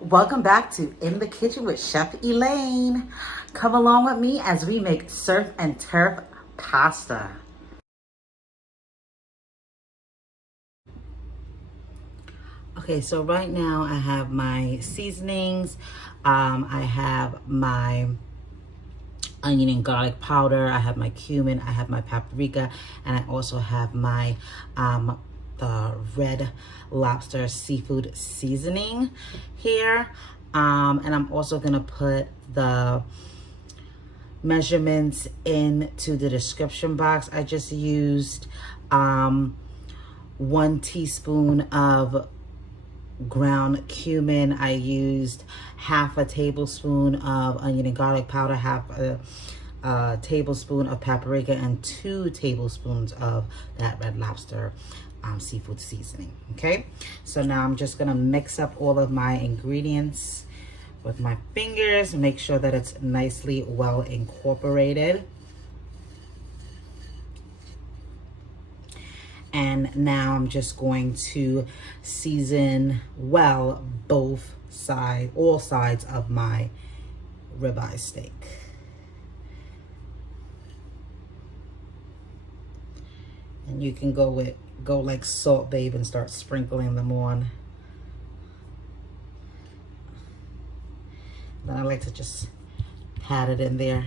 Welcome back to In the Kitchen with Chef Elaine. Come along with me as we make surf and turf pasta. Okay, so right now I have my seasonings. I have my onion and garlic powder. I have my cumin. I have my paprika, and I also have my the red lobster seafood seasoning here. And I'm also gonna put the measurements into the description box. I just used 1 teaspoon of ground cumin. I used half a tablespoon of onion and garlic powder, half a tablespoon of paprika, and 2 tablespoons of that red lobster seafood seasoning. Okay, so now I'm just gonna mix up all of my ingredients with my fingers, make sure that it's nicely well incorporated. And now I'm just going to season well all sides of my ribeye steak. And you can go like Salt Babe and start sprinkling them on. Then I like to just pat it in there.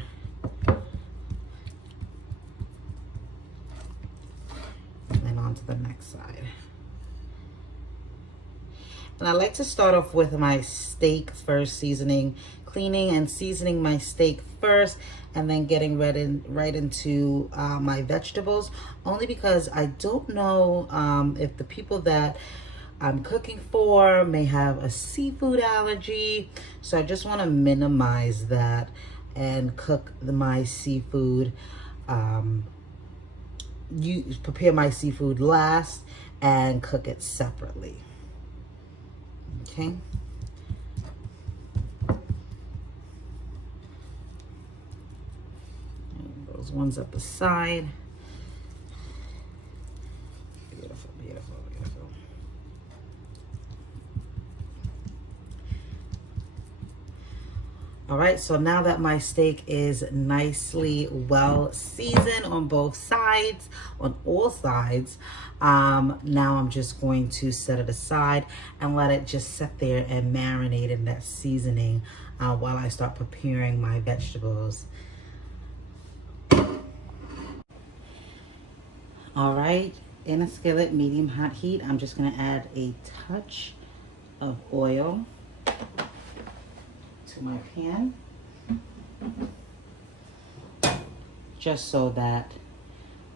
And then on to the next side. And I like to start off with my steak first, cleaning and seasoning my steak first, and then getting right into my vegetables, only because I don't know if the people that I'm cooking for may have a seafood allergy. So I just want to minimize that and cook my seafood. Prepare my seafood last and cook it separately. Okay. And those ones at the side. Beautiful, beautiful, beautiful. All right, so now that my steak is nicely well seasoned on both sides, on all sides, now I'm just going to set it aside and let it just sit there and marinate in that seasoning while I start preparing my vegetables. All right, in a skillet, medium hot heat, I'm just gonna add a touch of oil to my pan, just so that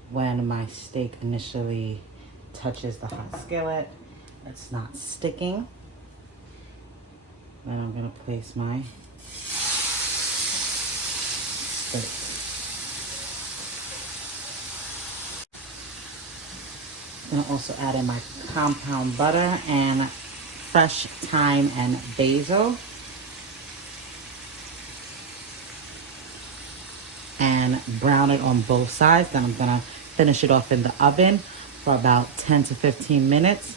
when my steak initially touches the hot skillet, it's not sticking. Then I'm gonna place my steak. I'm gonna also add in my compound butter and fresh thyme and basil. And brown it on both sides. Then I'm gonna finish it off in the oven for about 10 to 15 minutes.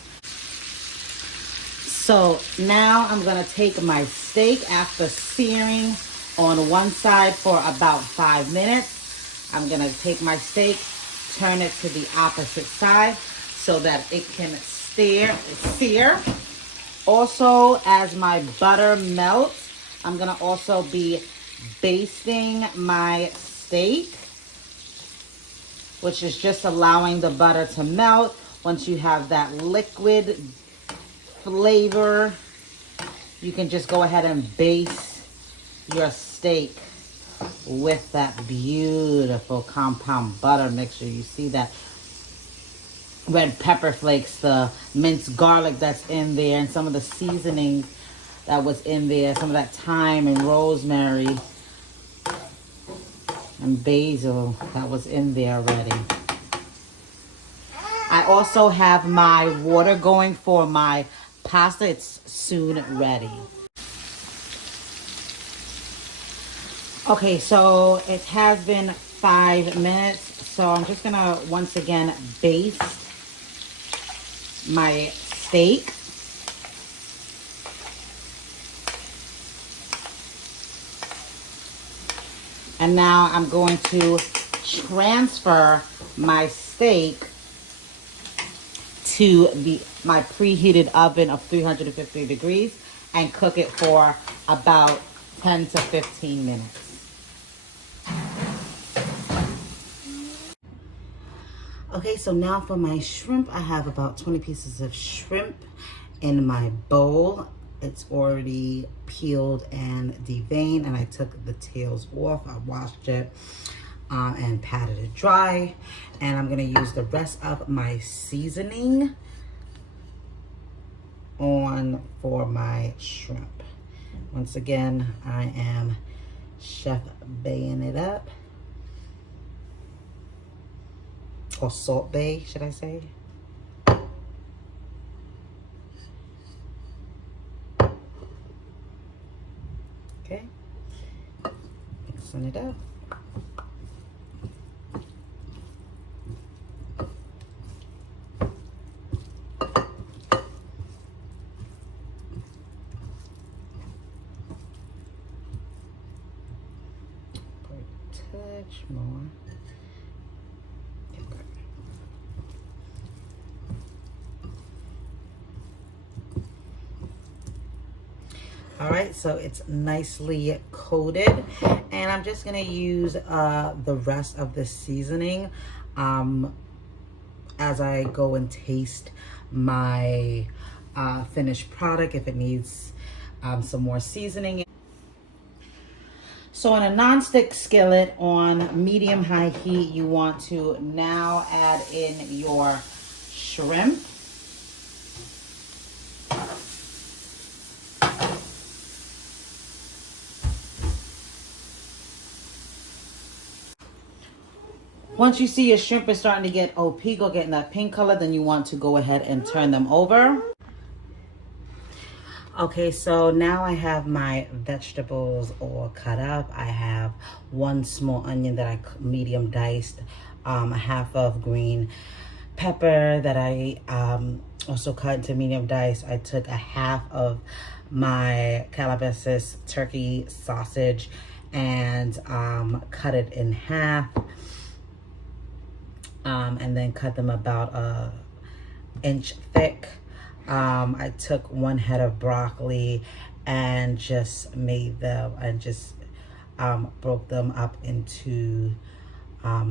So now I'm gonna take my steak after searing on one side for about 5 minutes. I'm gonna take my steak, turn it to the opposite side so that it can sear. Also, as my butter melts, I'm gonna also be basting my steak, which is just allowing the butter to melt. Once you have that liquid flavor, you can just go ahead and baste your steak with that beautiful compound butter mixture. You see that red pepper flakes, the minced garlic that's in there, and some of the seasoning that was in there, some of that thyme and rosemary and basil that was in there already. I also have my water going for my pasta. It's soon ready. Okay, so it has been 5 minutes. So I'm just gonna once again baste my steak. And now I'm going to transfer my steak to my preheated oven of 350 degrees and cook it for about 10 to 15 minutes. Okay, so now for my shrimp, I have about 20 pieces of shrimp in my bowl. It's already peeled and deveined, and I took the tails off. I washed it and patted it dry. And I'm gonna use the rest of my seasoning on for my shrimp. Once again, I am chef baying it up. Or salt bay, should I say? Okay, mixing it up. Put a touch more. All right, so it's nicely coated, and I'm just gonna use the rest of the seasoning as I go and taste my finished product if it needs some more seasoning. So in a non-stick skillet on medium-high heat, you want to now add in your shrimp. Once you see your shrimp is starting to get opaque or getting that pink color, then you want to go ahead and turn them over. Okay, so now I have my vegetables all cut up. I have one small onion that I medium diced, a half of green pepper that I also cut into medium dice. I took a half of my Kielbasa turkey sausage and cut it in half. And then cut them about an inch thick. I took one head of broccoli and just made them, and just broke them up into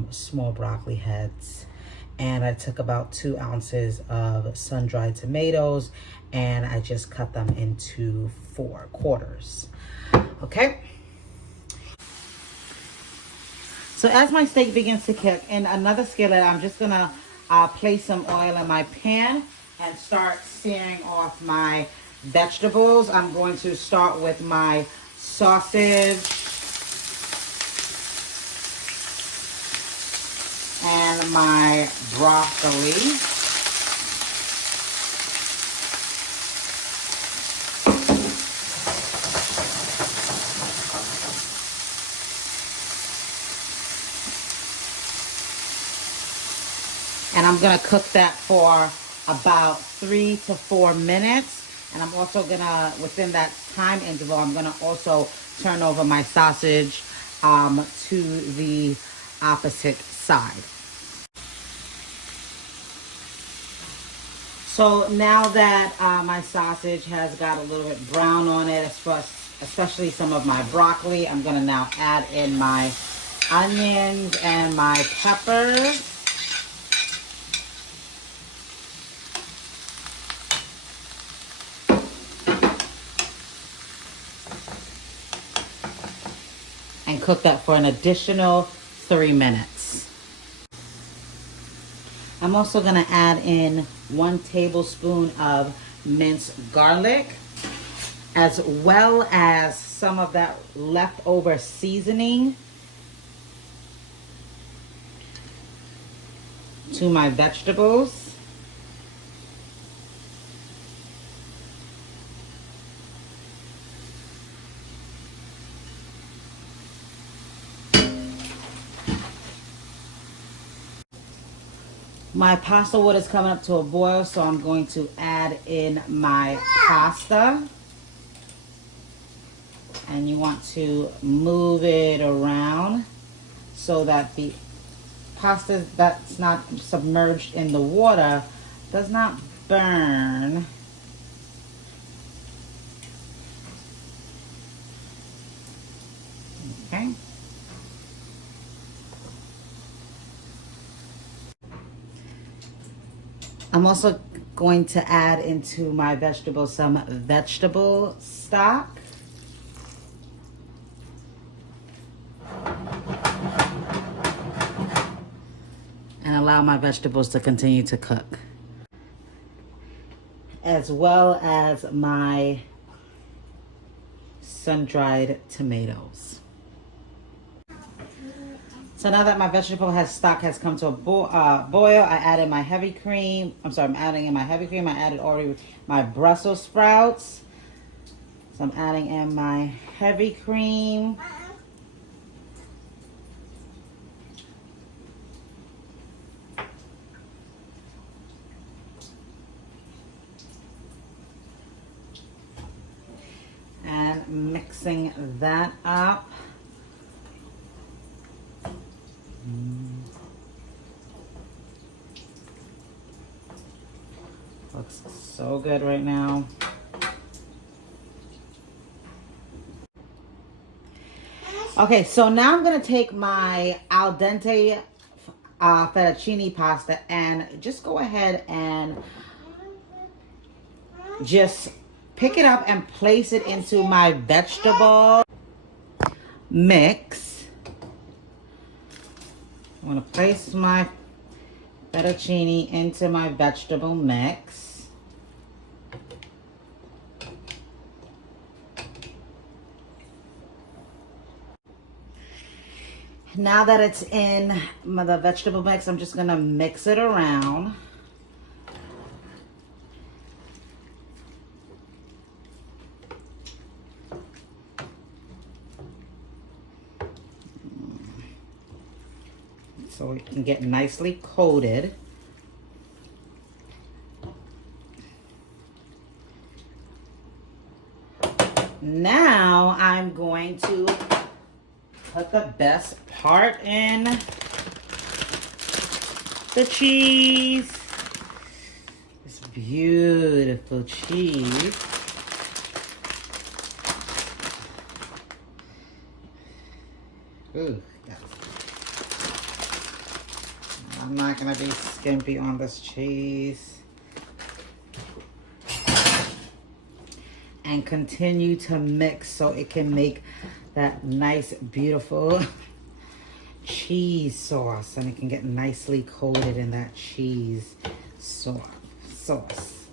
small broccoli heads. And I took about 2 ounces of sun-dried tomatoes, and I just cut them into 4 quarters. Okay. So as my steak begins to cook, in another skillet, I'm just gonna place some oil in my pan and start searing off my vegetables. I'm going to start with my sausage and my broccoli. And I'm gonna cook that for about 3 to 4 minutes. And I'm also gonna, within that time interval, I'm gonna also turn over my sausage to the opposite side. So now that my sausage has got a little bit brown on it, especially some of my broccoli, I'm gonna now add in my onions and my peppers. And cook that for an additional 3 minutes. I'm also gonna add in 1 tablespoon of minced garlic, as well as some of that leftover seasoning to my vegetables. My pasta water is coming up to a boil, so I'm going to add in my pasta. And you want to move it around so that the pasta that's not submerged in the water does not burn. Okay. I'm also going to add into my vegetables some vegetable stock. And allow my vegetables to continue to cook. As well as my sun-dried tomatoes. So now that my vegetable stock has come to a boil, I added my heavy cream. I'm adding in my heavy cream. I added already my Brussels sprouts. So I'm adding in my heavy cream. And mixing that up. Looks so good right now. Okay, so now I'm gonna take my al dente fettuccine pasta and just go ahead and just pick it up and place it into my vegetable mix. I'm gonna place my fettuccine into my vegetable mix. Now that it's in the vegetable mix, I'm just gonna mix it around. So it can get nicely coated. Now I'm going to put the best part in, the cheese. This beautiful cheese. Ooh, yes. I'm not gonna be skimpy on this cheese. And continue to mix so it can make that nice, beautiful cheese sauce, and it can get nicely coated in that cheese sauce.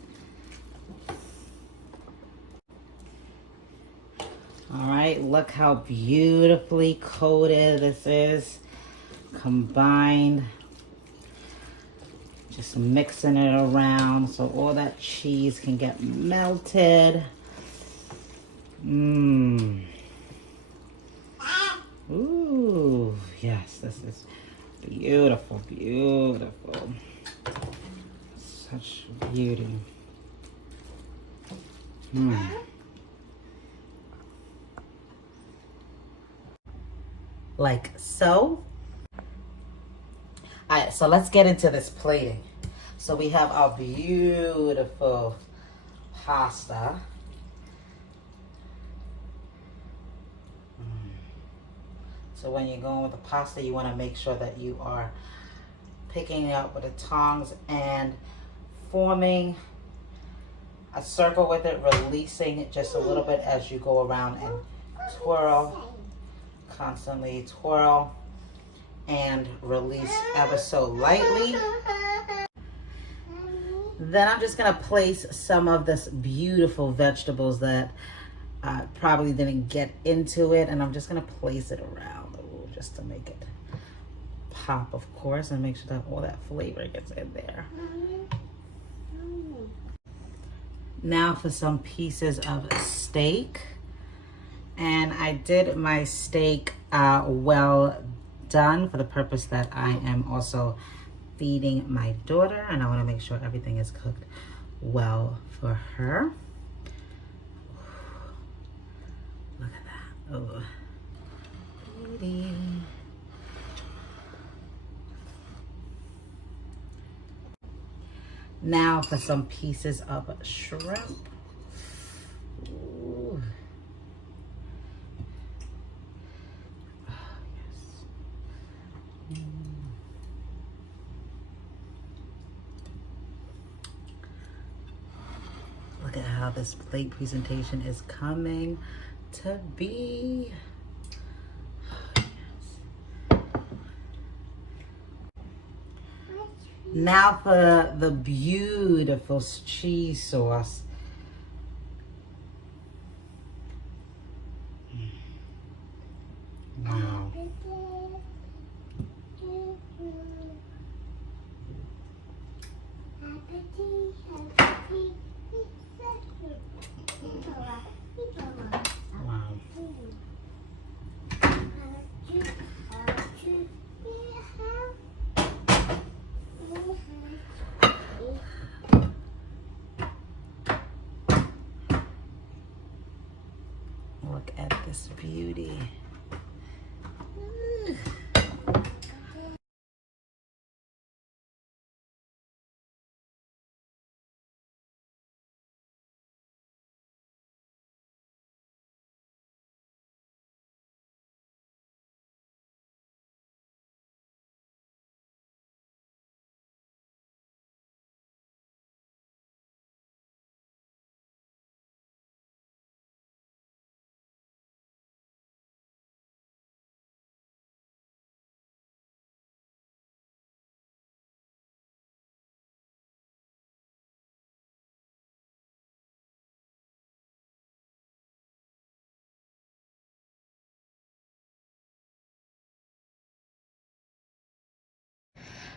All right, look how beautifully coated this is, combined. Just mixing it around so all that cheese can get melted. Ooh, yes, this is beautiful, beautiful. Such beauty. Like so. All right, so let's get into this plating. So we have our beautiful pasta. So when you're going with the pasta, you want to make sure that you are picking it up with the tongs and forming a circle with it, releasing it just a little bit as you go around and twirl, constantly twirl and release ever so lightly. Then I'm just gonna place some of this beautiful vegetables that probably didn't get into it, and I'm just gonna place it around just to make it pop, of course, and make sure that all that flavor gets in there. Now for some pieces of steak. And I did my steak well done for the purpose that I am also feeding my daughter, and I want to make sure everything is cooked well for her. Look at that. Oh, pretty. Now for some pieces of shrimp. Ooh. Oh, yes. Look at how this plate presentation is coming to be. Now for the beautiful cheese sauce. Wow. Wow. Look at this beauty.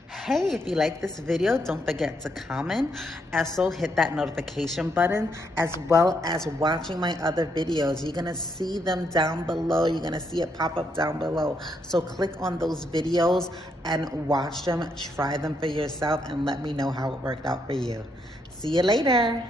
Hey, if you like this video, don't forget to comment. Also, hit that notification button, as well as watching my other videos. You're gonna see them down below. You're gonna see it pop up down below. So click on those videos and watch them, try them for yourself, and let me know how it worked out for you. See you later.